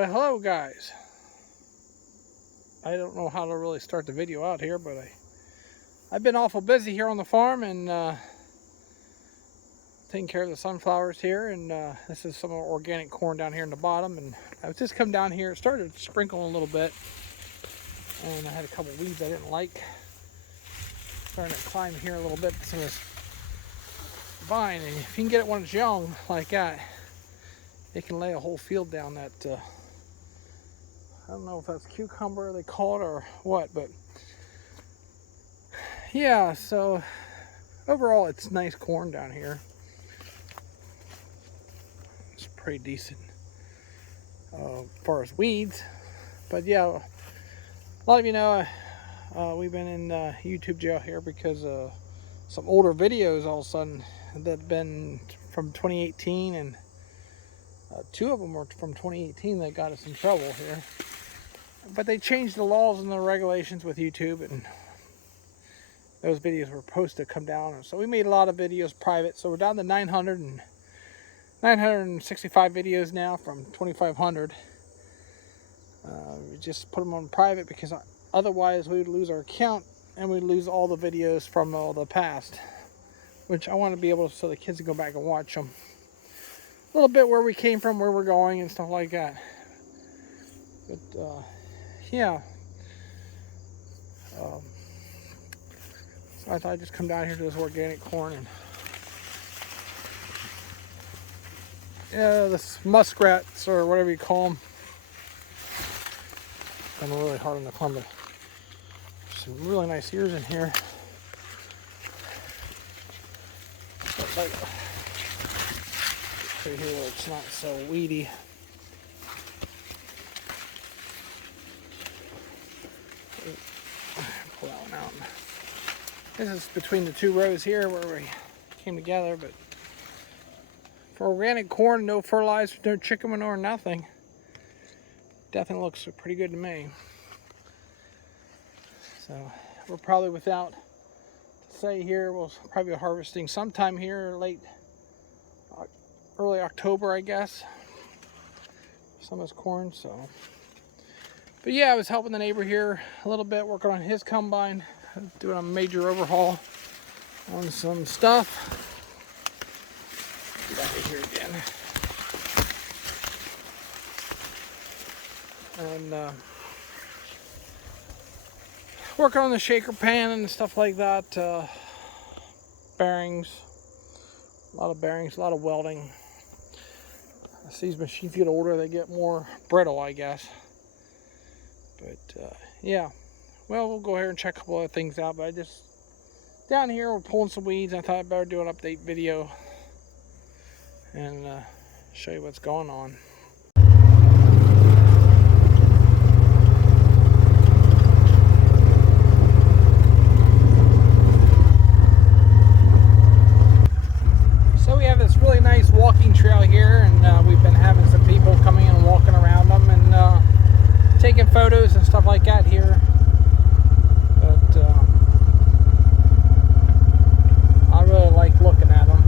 Well, hello guys. I don't know how to really start the video out here, but I've been awful busy here on the farm and taking care of the sunflowers here, and this is some organic corn down here in the bottom. And I was just come down here, it started sprinkling a little bit, and I had a couple weeds I didn't like. Starting to climb here a little bit to this vine, and if you can get it when it's young like that, it can lay a whole field down that I don't know if that's cucumber they call it or what, but yeah, so overall it's nice corn down here. It's pretty decent as far as weeds, but yeah, a lot of you know we've been in YouTube jail here because some older videos all of a sudden that have been from 2018, and two of them were from 2018 that got us in trouble here. But they changed the laws and the regulations with YouTube, and those videos were supposed to come down. So we made a lot of videos private. So we're down to 965 videos now from 2,500. We just put them on private because otherwise we would lose our account and we'd lose all the videos from all the past, which I want to be able to, so the kids can go back and watch them. A little bit where we came from, where we're going, and stuff like that. But yeah. So I thought I'd just come down here to this organic corn, and yeah, this muskrats or whatever you call them. I'm really hard on the corn, but some really nice ears in here. But like right here where it's not so weedy. Pull that one out. This is between the two rows here where we came together, but for organic corn, no fertilizer, no chicken manure, nothing. Definitely looks pretty good to me. So we're probably without to say here, we'll probably be harvesting sometime here early October, I guess. Some of this corn, so. But yeah, I was helping the neighbor here a little bit, working on his combine, doing a major overhaul on some stuff. Get out of here again. And working on the shaker pan and stuff like that. Bearings, a lot of bearings, a lot of welding. As these machines get older, they get more brittle, I guess. But yeah, well, we'll go here and check a couple other things out. But I just, down here, we're pulling some weeds. I thought I'd better do an update video and show you what's going on. So we have this really nice walking trail here, and we've been having some people coming in and walking around them, and taking photos and stuff like that here. But I really like looking at them.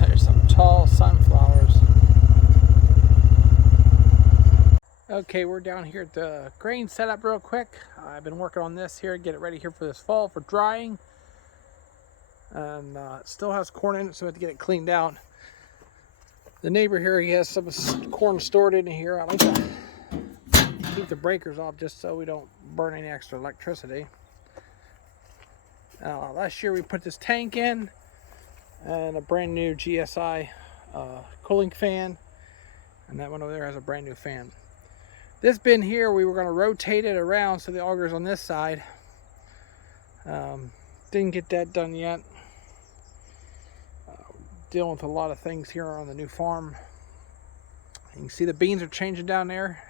There's some tall sunflowers. Okay, we're down here at the grain setup real quick. I've been working on this here, get it ready here for this fall for drying. And it still has corn in it, so we have to get it cleaned out. The neighbor here, he has some corn stored in here. I like to keep the breakers off just so we don't burn any extra electricity. Last year we put this tank in and a brand new GSI cooling fan. And that one over there has a brand new fan. This bin here, we were going to rotate it around so the auger's on this side. Didn't get that done yet. Dealing with a lot of things here on the new farm. You can see the beans are changing down there.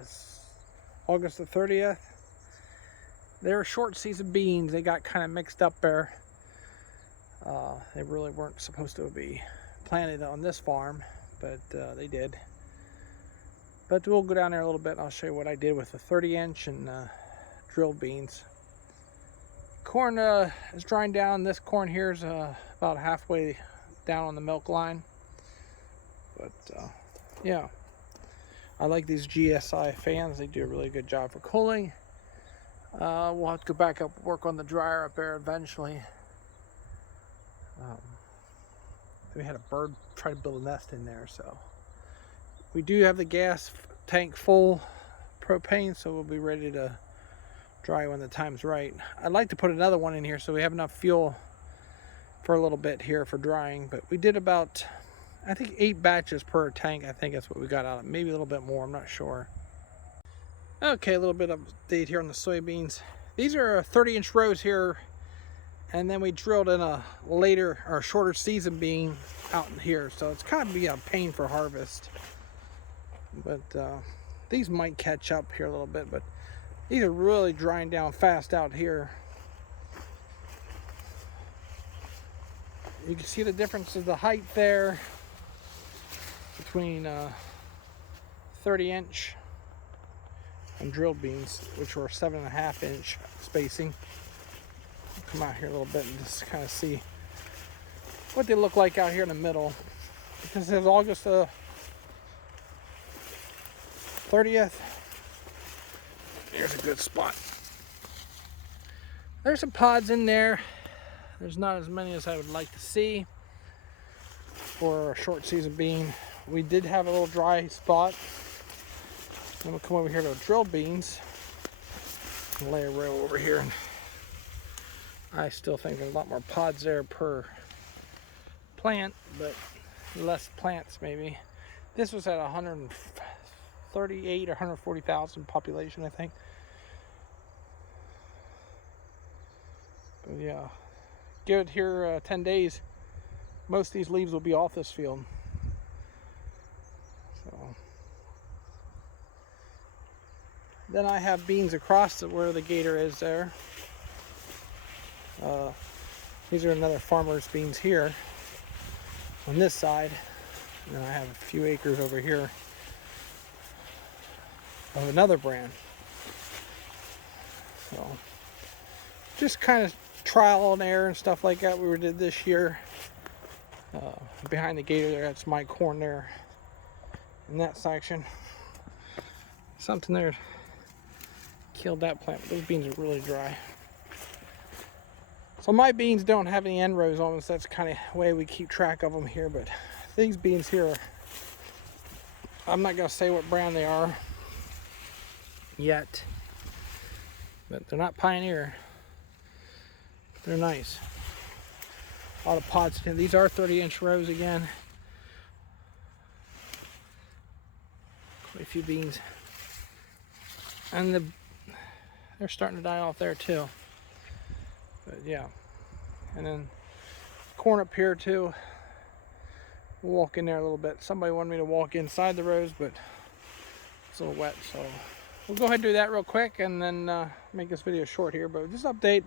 It's August the 30th. They're short season beans. They got kind of mixed up there. They really weren't supposed to be planted on this farm. but they did. But we'll go down there a little bit and I'll show you what I did with the 30-inch and drilled beans. Corn is drying down. This corn here is about halfway down on the milk line. But yeah, I like these GSI fans. They do a really good job for cooling. We'll have to go back up, work on the dryer up there eventually. We had a bird try to build a nest in there, so we do have the gas tank full propane, so we'll be ready to dry when the time's right. I'd like to put another one in here so we have enough fuel for a little bit here for drying, but we did about, I think, 8 batches per tank. I think that's what we got out of it. Maybe a little bit more, I'm not sure. Okay, a little bit of update here on the soybeans. These are 30-inch rows here, and then we drilled in a later or shorter season bean out in here, so it's kind of be a pain for harvest. But these might catch up here a little bit, but these are really drying down fast out here. You can see the difference of the height there between 30-inch and drilled beans, which were 7.5-inch spacing. I'll come out here a little bit and just kind of see what they look like out here in the middle. Because it says August 30th. Here's a good spot. There's some pods in there. There's not as many as I would like to see for a short season bean. We did have a little dry spot. I'm gonna come over here to drilled beans and lay a row over here. And I still think there's a lot more pods there per plant, but less plants maybe. This was at 138 or 140,000 population, I think. But yeah, give it here 10 days. Most of these leaves will be off this field. So then I have beans across where the gator is there. These are another farmer's beans here on this side. And then I have a few acres over here of another brand. So just kind of trial and error and stuff like that we did this year. Behind the gator there, that's my corn there in that section. Something there killed that plant, but those beans are really dry. So my beans don't have any end rows on them, so that's kind of the way we keep track of them here. But these beans here, I'm not going to say what brand they are yet, but they're not Pioneer. They're nice. A lot of pods. These are 30-inch rows again. Quite a few beans. And they're starting to die off there too. But yeah. And then corn up here too. We'll walk in there a little bit. Somebody wanted me to walk inside the rows, but it's a little wet, so we'll go ahead and do that real quick and then make this video short here. But just update.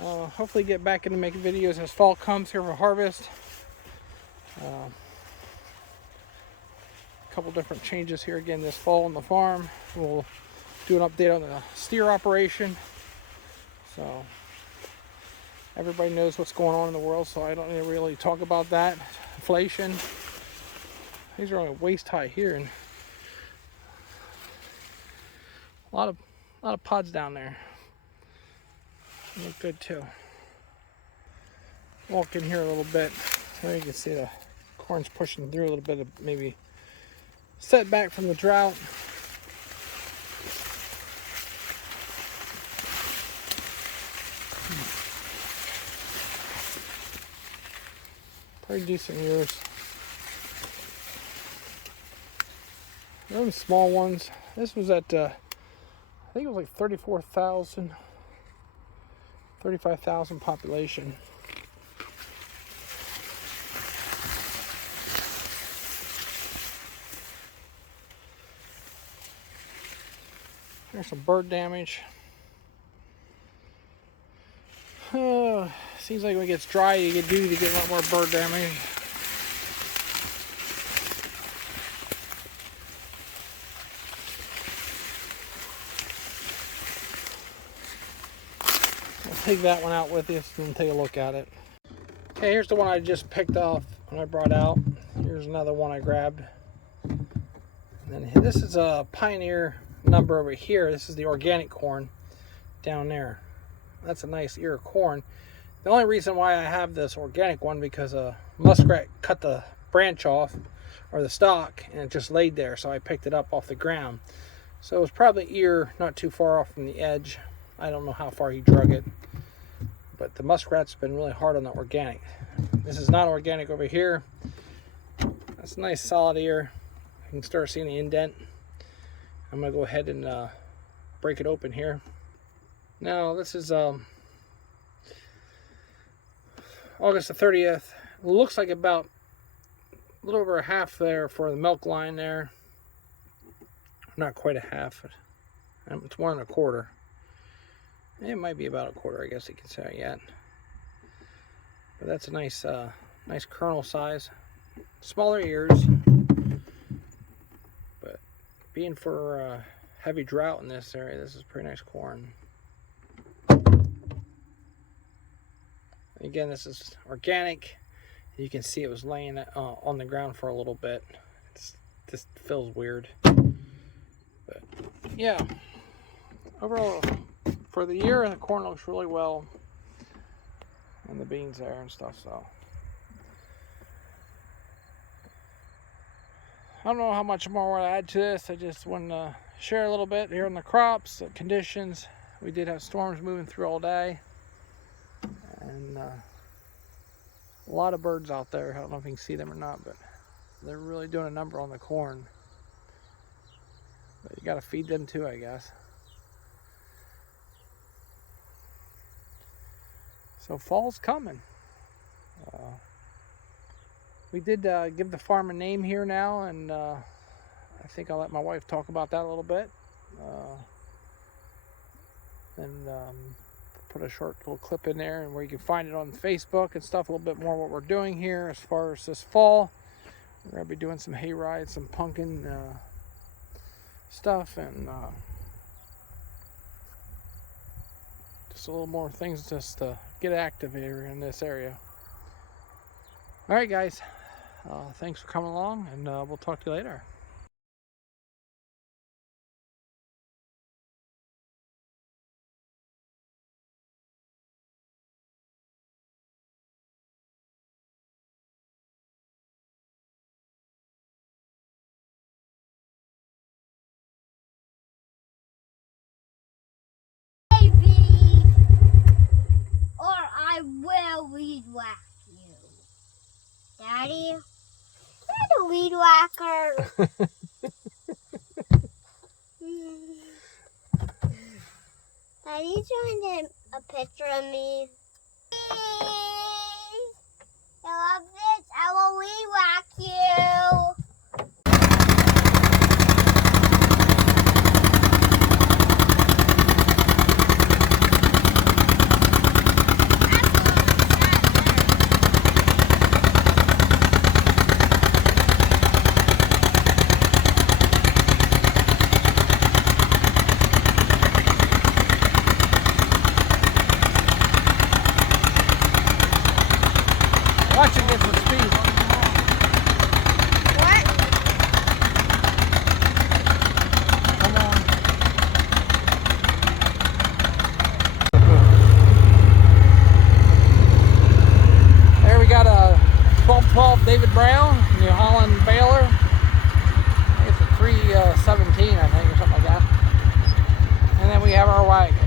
Hopefully get back into making videos as fall comes here for harvest. A couple different changes here again this fall on the farm. We'll do an update on the steer operation. So everybody knows what's going on in the world, so I don't need to really talk about that. Inflation. These are only waist high here, and a lot of pods down there. Look good too. Walk in here a little bit so you can see the corn's pushing through a little bit of maybe setback from the drought. Pretty decent years. Those small ones. This was at I think it was like 35,000 population. There's some bird damage. Seems like when it gets dry, you get a lot more bird damage. take that one out with you and take a look at it. Okay, here's the one I just picked off when I brought out. Here's another one I grabbed. And then this is a Pioneer number over here. This is the organic corn down there. That's a nice ear of corn. The only reason why I have this organic one because a muskrat cut the branch off, or the stalk, and it just laid there, so I picked it up off the ground. So it was probably ear not too far off from the edge. I don't know how far he drug it, but the muskrat's been really hard on the organic. This is not organic over here. That's a nice solid ear. You can start seeing the indent. I'm gonna go ahead and break it open here. Now this is August the 30th. It looks like about a little over a half there for the milk line there. Not quite a half. It's 1 1/4. It might be about a quarter, I guess you can say yet. But that's a nice, nice kernel size. Smaller ears, but being for heavy drought in this area, this is pretty nice corn. Again, this is organic. You can see it was laying on the ground for a little bit. It just feels weird. But yeah, overall for the year, the corn looks really well, and the beans there and stuff. So I don't know how much more I add to this. I just want to share a little bit here on the crops, the conditions. We did have storms moving through all day, and a lot of birds out there. I don't know if you can see them or not, but they're really doing a number on the corn. But you got to feed them too, I guess. So fall's coming. We did give the farm a name here now, and I think I'll let my wife talk about that a little bit. And put a short little clip in there, and where you can find it on Facebook and stuff, a little bit more what we're doing here as far as this fall. We're going to be doing some hay rides, some pumpkin stuff, and just a little more things just to get active here in this area. All right, guys. Thanks for coming along, and we'll talk to you later. Or I will weed whack you. Daddy, you're the weed whacker. Daddy's trying to a picture of me. Please. I love this. I will weed whack you. Watch it get some speed. What? Come on. There we got a 1212 David Brown, New Holland baler. I think it's a 317, I think, or something like that. And then we have our wagon.